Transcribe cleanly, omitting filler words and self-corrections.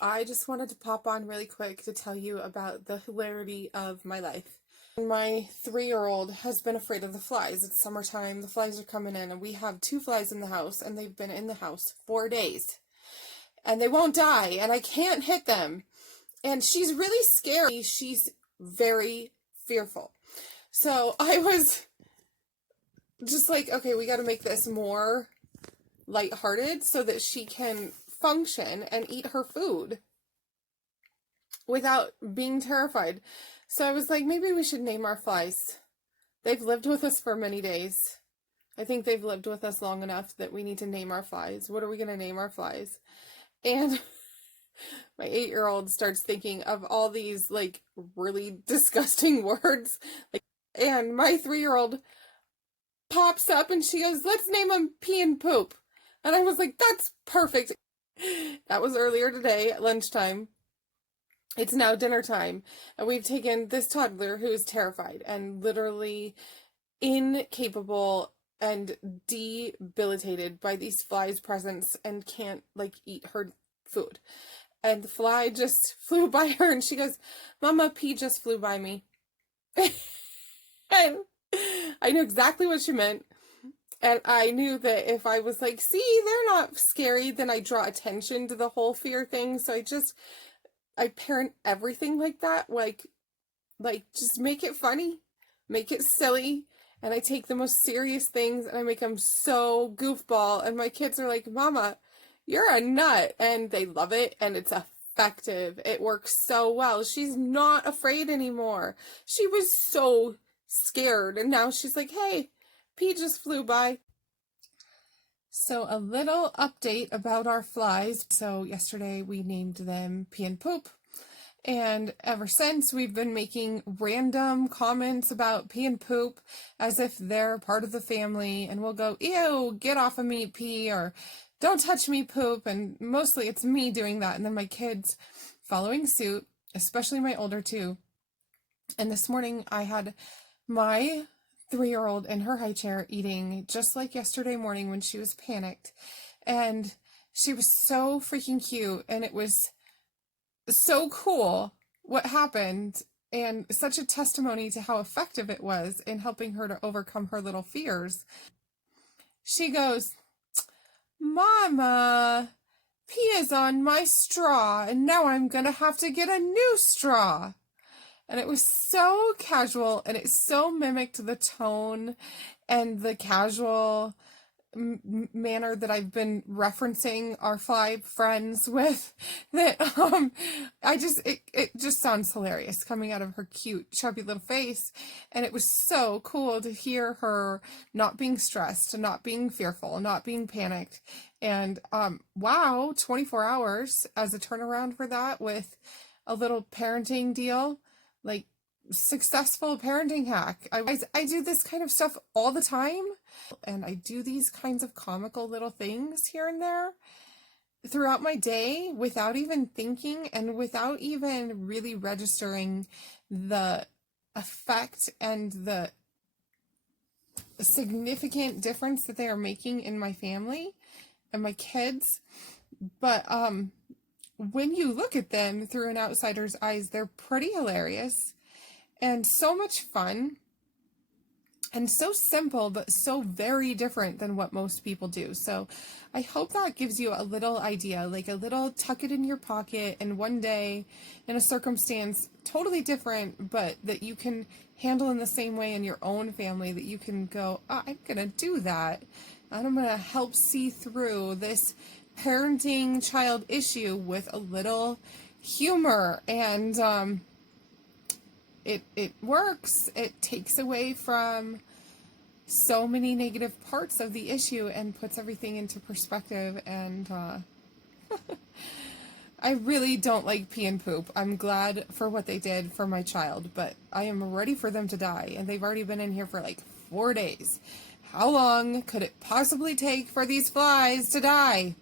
I just wanted to pop on really quick to tell you about the hilarity of my life. My 3-year-old has been afraid of the flies. It's summertime, the flies are coming in, and we have 2 flies in the house, and they've been in the house 4 days. And they won't die, and I can't hit them. And she's really scary. She's very fearful. So I was just like, okay, we got to make this more lighthearted so that she can function and eat her food without being terrified. So I was like, maybe we should name our flies. They've lived with us for many days. I think they've lived with us long enough that we need to name our flies. What are we going to name our flies? And my 8-year-old starts thinking of all these like really disgusting words. And my 3-year-old pops up and she goes, let's name them Pee and Poop. And I was like, that's perfect. That was earlier today at lunchtime. It's now dinner time, and we've taken this toddler who is terrified and literally incapable and debilitated by these flies' presence and can't eat her food. And the fly just flew by her, and she goes, "Mama, Pee just flew by me." And I knew exactly what she meant. And I knew that if I was like, see, they're not scary, then I draw attention to the whole fear thing. So I parent everything like that. Like just make it funny, make it silly. And I take the most serious things and I make them so goofball. And my kids are like, Mama, you're a nut. And they love it. And it's effective. It works so well. She's not afraid anymore. She was so scared. And now she's like, hey, Pee just flew by. So a little update about our flies. So yesterday we named them Pee and Poop. And ever since we've been making random comments about Pee and Poop as if they're part of the family. And we'll go, ew, get off of me, Pee, or don't touch me, Poop. And mostly it's me doing that. And then my kids following suit, especially my older two. And this morning I had my 3-year-old in her high chair eating just like yesterday morning when she was panicked. And she was so freaking cute. And it was so cool what happened and such a testimony to how effective it was in helping her to overcome her little fears. She goes, Mama, Pee is on my straw and now I'm gonna have to get a new straw. And it was so casual and it so mimicked the tone and the casual manner that I've been referencing our 5 friends with that it just sounds hilarious coming out of her cute chubby little face. And it was so cool to hear her not being stressed, not being fearful, not being panicked. And wow, 24 hours as a turnaround for that with a little parenting deal, like successful parenting hack. I do this kind of stuff all the time, and I do these kinds of comical little things here and there throughout my day without even thinking and without even really registering the effect and the significant difference that they are making in my family and my kids. But when you look at them through an outsider's eyes, they're pretty hilarious and so much fun and so simple, but so very different than what most people do. So I hope that gives you a little idea, like a little tuck it in your pocket, and one day in a circumstance totally different, but that you can handle in the same way in your own family, that you can go, oh, I'm going to do that. And I'm going to help see through this parenting child issue with a little humor. And it works. It takes away from so many negative parts of the issue and puts everything into perspective. And I really don't like Pee and Poop. I'm glad for what they did for my child, but I am ready for them to die. And they've already been in here for like 4 days. How long could it possibly take for these flies to die?